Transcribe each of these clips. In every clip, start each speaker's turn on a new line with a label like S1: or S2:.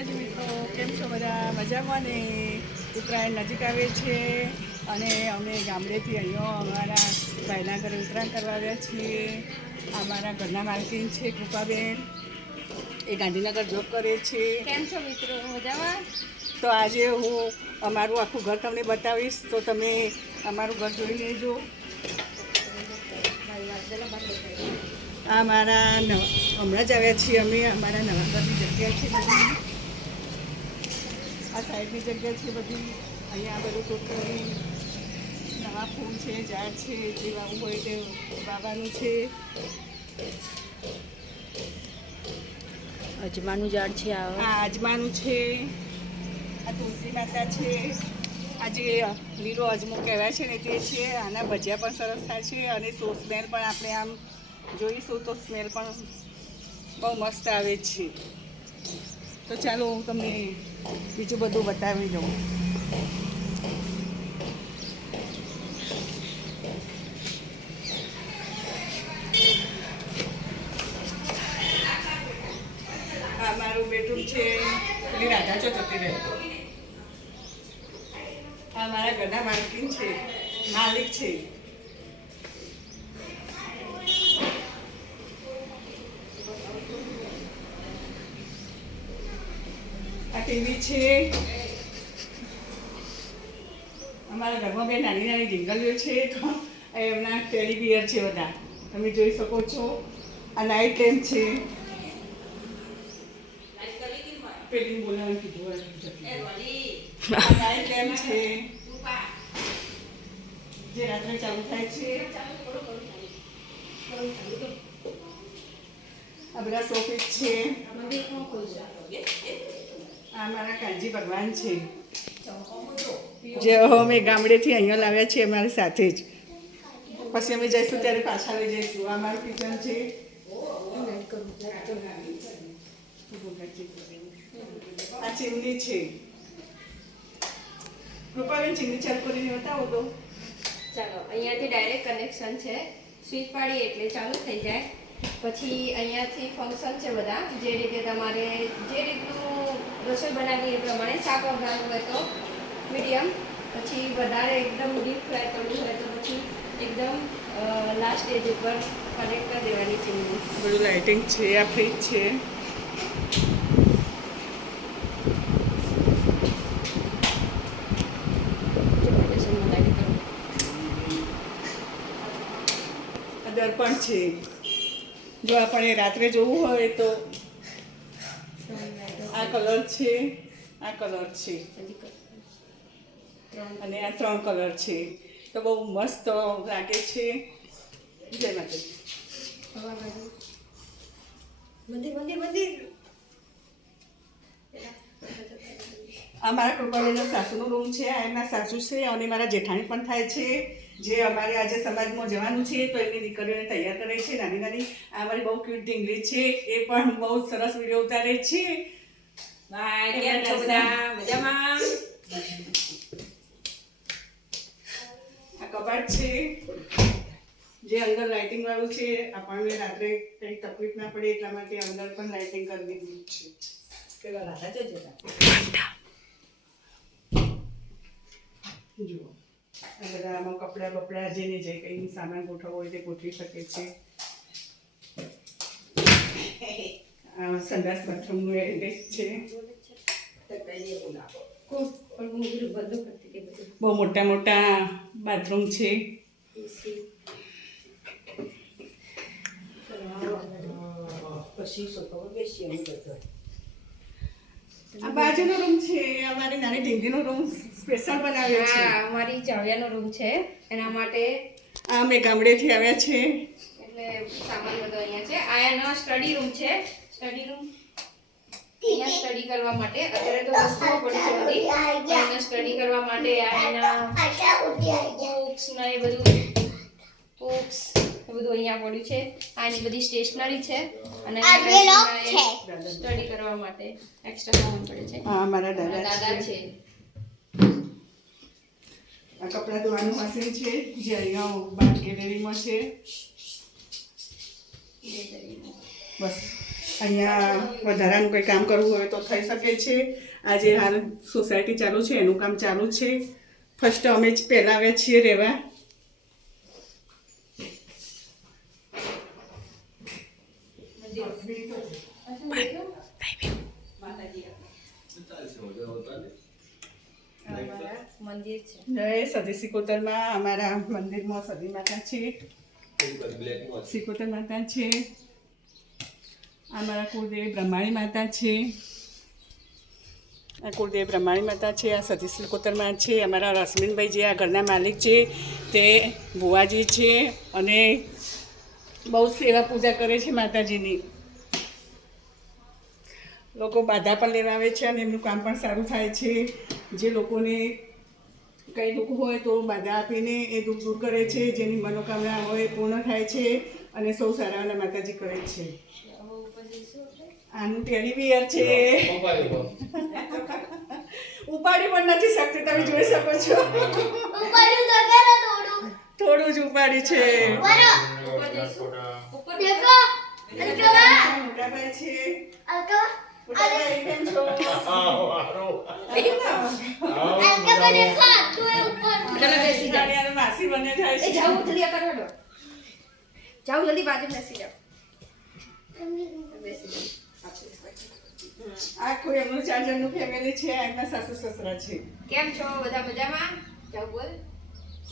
S1: માતાજી મિત્રો કેમ છો બધા? મજામાં ને? ઉત્તરાયણ નજીક આવે છે અને અમે ગામડેથી અહીંયા અમારા ભાઈના ઘરે ઉત્તરાયણ કરવા આવ્યા છીએ. અમારા ઘરના માલકીન છે કૃપાબેન. એ ગાંધીનગર જોબ કરે છે.
S2: કેમ છો મિત્રો? મજામાં?
S1: તો આજે હું અમારું આખું ઘર તમને બતાવીશ. તો તમે અમારું ઘર જોઈ લેજો. આ મારા હમણાં જ આવ્યા છીએ અમે. અમારા નવા ઘરની જગ્યા છે આ સાઈડની જગ્યા છે બધી. અહીંયા બધું ટોટલી નવા ફૂલ છે ઝાડ છે જે વાવવું હોય તે વાવવાનું છે.
S2: અજમાનું ઝાડ છે આ
S1: અજમાનું છે. આ તુલસી માતા છે. આ જે લીલો અજમો કહેવાય છે ને તે છે. આના ભજીયા પણ સરસ થાય છે અને સો સ્મેલ પણ આપણે આમ જોઈશું તો સ્મેલ પણ બહુ મસ્ત આવે છે. તો ચાલો હું તમને બીજું બધું બતાવી દઉં. આ મારું બેડરૂમ છે. રાધા છો જતી રહે. આ મારા ઘરના માલકીન છે. માલિક છે આ ટીવી છે. અમારા ઘરમાં બે નાની નાની ઢીંગલીઓ છે તો એમના ટેડી બિયર છે બધા. તમે જોઈ શકો છો. આ નાઇટ લેમ્પ છે. પેલી બોલાવવાનું કીધું નાઇટ છે. જે રાત્રે ચાલુ થાય છે. આ બધા શોપીસ છે. આ મારા કાનજી ભગવાન છે. જે અમે ગામડેથી અહીંયા લાવ્યા છીએ અમારી સાથે જ. પછી અમે જઈશું ત્યારે પાછા લઈ જઈશું. આ મારું કિચન છે. આ ચીમની છે. કૃપાબેન ચીમની ચાલુ કરીને બતાવો તો.
S2: ચાલો અહીંયાથી ડાયરેક્ટ કનેક્શન છે. સ્વિચ પાડીએ એટલે ચાલુ થઈ જાય. પછી અહીંયાથી ફંક્શન છે બધા. જે રીતે તમારે જે રીતનું રસોઈ બનાવી એ પ્રમાણે શાક વઘારવું હોય તો મીડિયમ પછી વધારે એકદમ ડીપ ફ્રાય કરવું હોય તો પછી એકદમ લાસ્ટ સ્ટેજ ઉપર કનેક્ટ કરી દેવાની ચીમની
S1: બધું લાઇટિંગ છે આ ફ્રીજ છે. દર્પણ છે. જો આપણે રાત્રે જોવું હોય તો આ કલર છે, આ કલર છે. અને આ ત્રણ કલર છે. તો બહુ મસ્ત લાગે છે. જય માતાજી.
S2: મંદિર મંદિર
S1: આ મારા કૃપાબેનના સાસુનો રૂમ છે, આ એમના સાસુ છે, અને મારા જેઠાણી પણ થાય છે. જે અમારે આજે સમાજમાં જવાનું છે તો એમની દીકરીઓને તૈયાર કરે છે. નાની નાની આ મારી બહુ ક્યુટ ઢીંગલી છે એ પણ બહુ સરસ વીડિયો ઉતારે છે.
S2: બાય કેમ બધા? મજામાં?
S1: આ કબાટ છે. જે અંદર લાઇટિંગ વાળું છે આપણને રાત્રે કંઈ તકલીફ ના પડે એટલા માટે અંદર પણ લાઇટિંગ કરી દીધું છે. પેલા રાધા જજો જુઓ. બધા આમાં કપડાં બપડા જેને જે કંઈ સામાન ગોઠવવો હોય તે ગોઠવી શકે છે. સંદાસ બાથરૂમનું એડ્રેસ છે. બહુ મોટા મોટા બાથરૂમ છે. આ બાજુનો રૂમ છે અમારી નાની ઢીંગીનો રૂમ સ્પેશિયલ બનાવ્યો છે.
S2: હા અમારી ચાવ્યાનો રૂમ છે એના માટે
S1: આ અમે ગામડેથી આવ્યા છે.
S2: એટલે સામાન બધો અહીંયા છે. આ એનો સ્ટડી રૂમ છે. સ્ટડી રૂમ અહીંયા સ્ટડી કરવા માટે અત્યારે તો વસ્તુઓ પડી છે બધી. અહીંયા સ્ટડી કરવા માટે આ એના બુક્સ ને એ બધું. બુક્સ બધું અહીંયા પડ્યું છે. આ એની બધી સ્ટેશનરી છે. અને સ્ટડી કરવા માટે એક્સ્ટ્રા સામાન પડે છે.
S1: હા
S2: મારા
S1: દાદા
S2: દાદા
S1: છે.
S2: છે.
S1: આ કપડાં ધોવાનું મશીન છે જે અહીંયા બાર ગેલેરીમાં છે. બસ અહીંયા વધારાનું કંઈ કામ કરવું હોય તો થઈ શકે છે. આજે હાલ સોસાયટી ચાલુ છે એનું કામ ચાલુ છે. ફર્સ્ટ અમે જ પહેલાં આવ્યા છીએ રહેવા
S2: મંદિર
S1: જય સિકોતરમાં અમારા મંદિરમાં સદી માતા છે. સિકોતર માતા છે. અમારા કુળદેવી બ્રહ્માણી માતા છે. આ કુળદેવ બ્રહ્માણી માતા છે, આ સતી સિકોતરમાં છે, અમારા રશ્મિનભાઈ જે આ ઘરના માલિક છે, તે ભુવાજી છે અને બહુ સેવા પૂજા કરે છે માતાજીની. લોકો બાધા પણ લેવા આવે છે અને એમનું કામ પણ સારું થાય છે. જે લોકોને કંઈ દુઃખ હોય તો બાધા આપીને એ દુઃખ દૂર કરે છે જેની મનોકામના હોય પૂર્ણ થાય છે અને સૌ સારાવાના માતાજી કરે છે. આનું ટેડી બિયર છે. ઉપાડી પણ. નથી શકતી તમે જોઈ શકો છો.
S3: થોડું
S1: જ ઉપાડી છે.
S3: મોટા
S2: ઉપર
S3: દેખો અલકા
S1: મોટાભાઈ છે.
S2: જાઓ જલ્દી બાજુ બેસી જાઓ
S1: આખું એમનું ચાર ફેમિલી છે એમના સાસુ સસરા છે
S2: કેમ છો બધા મજામાં જાઉં બોલ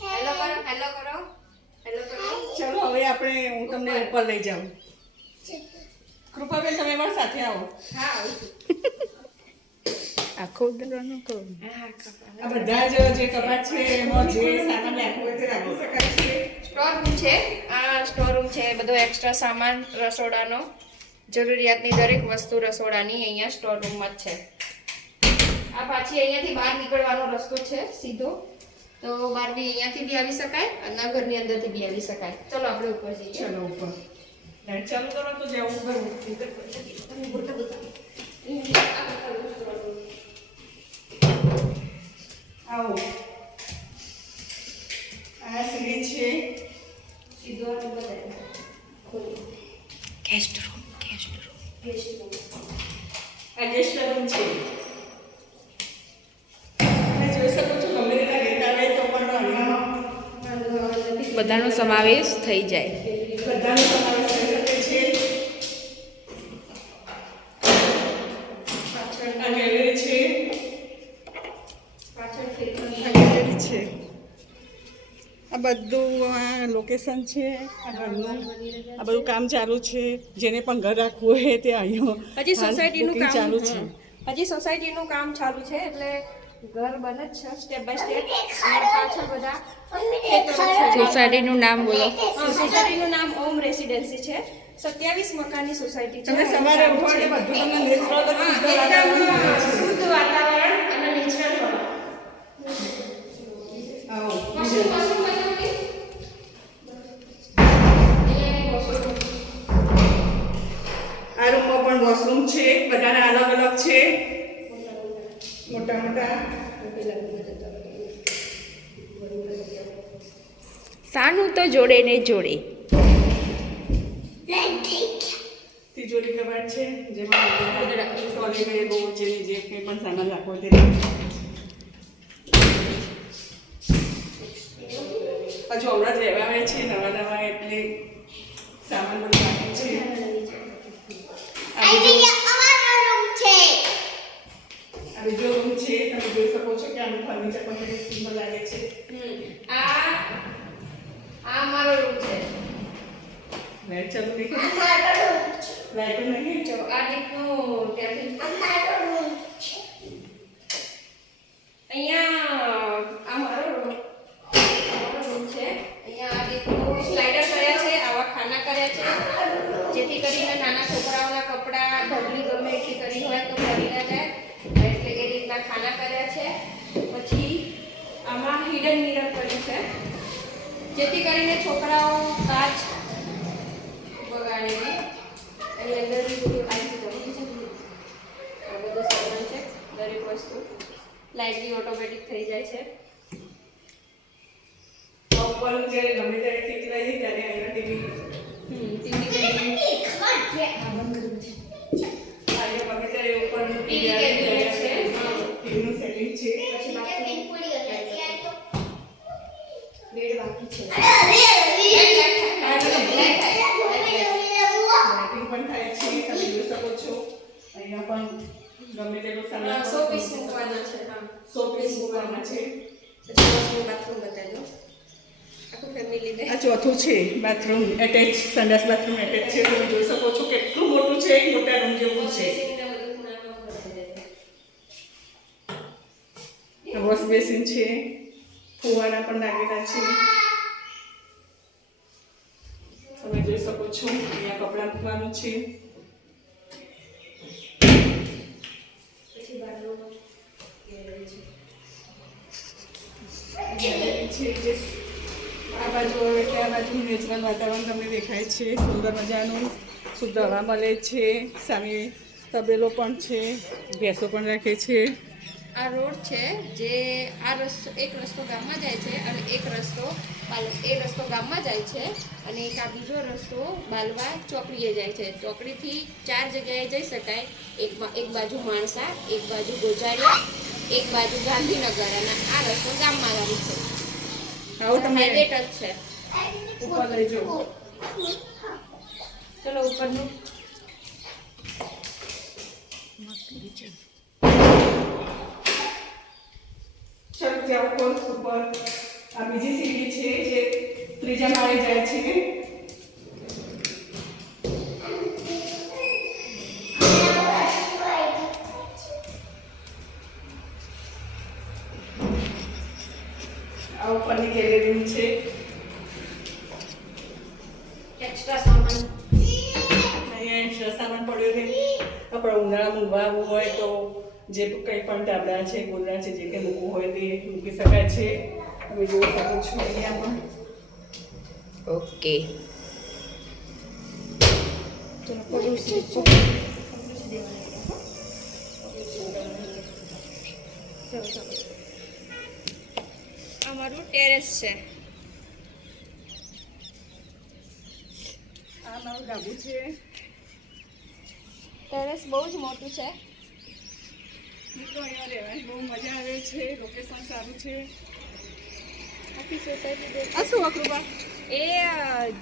S2: હેલો કરો હેલો કરો હેલો કરો
S1: ચલો હવે આપણે હું તમને ઉપર લઈ જાઉં કૃપાબેન તમે પણ સાથે આવો.
S2: હા.
S1: આખો ઉદરવાનો કહો. આ બધા જ જે કબાટ છે એમાં જે સામાન રાખવો હોય તે રાખી શકાય છે.
S2: સ્ટોર રૂમ છે? આ સ્ટોર રૂમ છે બધો એક્સ્ટ્રા સામાન રસોડાનો. જરૂરિયાતની દરેક વસ્તુ રસોડાની અહીંયા સ્ટોર રૂમમાં જ છે. આ પાછી અહીંયાથી બહાર નીકળવાનો રસ્તો છે સીધો. તો બહાર બી અહીંયાથી બી આવી શકાય અને ઘરની અંદરથી બી આવી શકાય. ચલો આપણે ઉપર જઈએ.
S1: ચલો ઉપર. લાઈટ ચાલુ કરો તો જવું કરવું આવો આ સીડી છે
S2: સીધો આ ઉપર ખોલો.
S1: Guest room
S2: guest room.
S1: Guest તમે છો
S2: બધાનો સમાવેશ થઈ જાય
S1: બધાનો સમાવેશ બધું આ લોકેશન છે આ ઘરનું. આ બધું કામ ચાલુ છે. જેને પણ ઘર રાખવું હોય તે અહીંયા
S2: હજી સોસાયટીનું કામ
S1: ચાલુ છે.
S2: હજી સોસાયટીનું કામ ચાલુ છે એટલે ઘર બને જ છે સ્ટેપ બાય સ્ટેપ પાછળ બધા
S4: સોસાયટીનું નામ બોલો.
S2: સોસાયટીનું નામ ઓમ રેસિડેન્સી છે. સત્યાવીસ મકાનની સોસાયટી છે.
S1: તમે સવારે ઉઠો એટલે બધું તમને નેચરલ શુદ્ધ વાતાવરણ
S4: જોડે ને જોડે.
S1: તિજોરી કબાટ છે જેમાં ટોલી બહુ જેવી જે કંઈ પણ સામાન રાખવો તે છે હજુ હમણાં જ રહેવા આવે છે નવા નવા એટલે સામાન બધું છે આ બીજો
S3: રૂમ છે
S1: આ બીજો છે તમે જોઈ શકો છો કે આનું ફર્નિચર પણ સુંદર લાગે છે.
S2: આ અમારો રૂમ છે
S1: લાઈટ ચાલુ નહીં લાઈટ નહીં.
S2: જો આ રીતનું ત્યાંથી અહીંયા આ મારો રૂમ મારો રૂમ છે. અહીંયા આ રીતનું સ્લાઇડર કર્યા છે આવા ખાના કર્યા છે. જેથી કરીને નાના છોકરાઓના કપડાં ઢગલી ગમે એટલી કરી હોય તો ના જાય. એટલે એ રીતના ખાના કર્યા છે. પછી આમાં હિડન મિરર કર્યું છે. જેથી કરીને છોકરાઓ કાચ નહીં એની અંદર બી બધું આવી છે. બધું સામાન છે દરેક વસ્તુ. લાઇટલી ઓટોમેટિક થઈ જાય છે.
S1: ઉપરનું જ્યારે ગમે ત્યારે ટીવી લઈએ ત્યારે અહીંયા ટીવી
S2: ટીવી
S3: ખબર છે
S2: આ બંધ કર્યું છે બેડ બાકી છે
S1: લાઇટિંગ પણ થાય છે તમે જોઈ શકો છો અહીંયા પણ ગમે તેટલું
S2: હા,
S1: સામાન
S2: સો પીસ મૂકવાના છે હા
S1: સો પીસ મૂકવાના છે
S2: પછી વોશરૂમ બાથરૂમ બતાવી દો આખું ફેમિલી ને
S1: આ ચોથું છે બાથરૂમ એટેચ સંડાસ બાથરૂમ એટેચ છે તમે જોઈ શકો છો કેટલું મોટું છે એક મોટા રૂમ જેવું છે. વોશ બેસિન છે ફુવારા પણ લાગેલા છે. તમે જોઈ શકો છો અહીંયા કપડાં મૂકવાનું છે. ગેલેરી છે. જે આ બાજુ એટલે આ બાજુ નેચરલ વાતાવરણ તમને દેખાય છે. સુંદર મજાનું શુદ્ધ હવા મળે છે. સામે તબેલો પણ છે. ભેંસો પણ રાખે છે.
S2: આ રોડ છે જે આ રસ્તો એક રસ્તો ગામમાં જાય છે અને એક રસ્તો એ રસ્તો ગામમાં જાય છે અને એક આ બીજો રસ્તો બાલવા ચોકડીએ જાય છે. ચોકડીથી ચાર જગ્યાએ જઈ શકાય. એક એક બાજુ માણસા, એક બાજુ ગોજારિયા એક બાજુ ગાંધીનગર અને આ રસ્તો ગામમાં ગામ છે.
S1: આવું તમે
S2: હાઈવે જ છે.
S1: ઉપર લઈ જાઓ
S2: ચલો ઉપરનું
S1: ચાલો ત્યાં ઉપર ઉપર આ બીજી સીડી છે જે ત્રીજા માળે જાય છે. કંઈ છે ગોદડા છે જે કંઈ મૂકવું હોય તે મૂકી શકાય છે. તમે જોઈ શકો છો અહીંયા પણ
S4: ઓકે.
S2: અમારું ટેરેસ છે.
S1: આ મારું ગાબુ છે.
S2: ટેરેસ બહુ જ મોટું છે.
S1: મિત્રો અહીંયા રહેવાની બહુ મજા આવે છે લોકેશન સારું છે.
S2: આખી સોસાયટી
S1: આ શું અકૃપા
S2: એ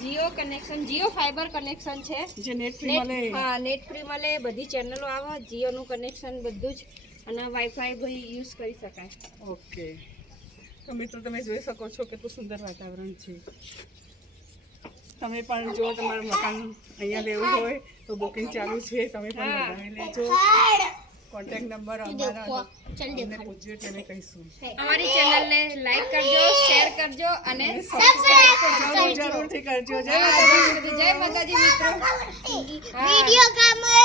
S2: Jio connection Jio fiber connection છે.
S1: જે નેટ ફ્રી મળે.
S2: હા નેટ ફ્રી મળે બધી ચેનલો આવે જીઓનું કનેક્શન બધું જ. અને વાઈફાઈ ભઈ યુઝ કરી શકાય.
S1: ઓકે તો મિત્રો તમે જોઈ શકો છો કેટલું સુંદર વાતાવરણ છે. તમે પણ જો તમારું મકાન અહીંયા લેવું હોય તો બુકિંગ ચાલુ છે. તમે પણ
S2: હા.
S1: લેજો. કોન્ટેક્ટ નંબર અમારા અમને પૂછજો એટલે કહીશું.
S2: અમારી ચેનલને લાઈક કરજો શેર કરજો અને
S1: સબસ્ક્રાઇબ જરૂરથી કરજો. જય માતાજી.
S2: જય માતાજી મિત્રો.
S3: વિડિયો ગમે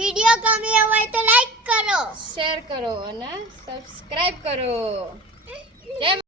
S3: વિડિયો ગમે હોય તો લાઈક કરો.
S2: શેર કરો અને સબસ્ક્રાઇબ કરો. જય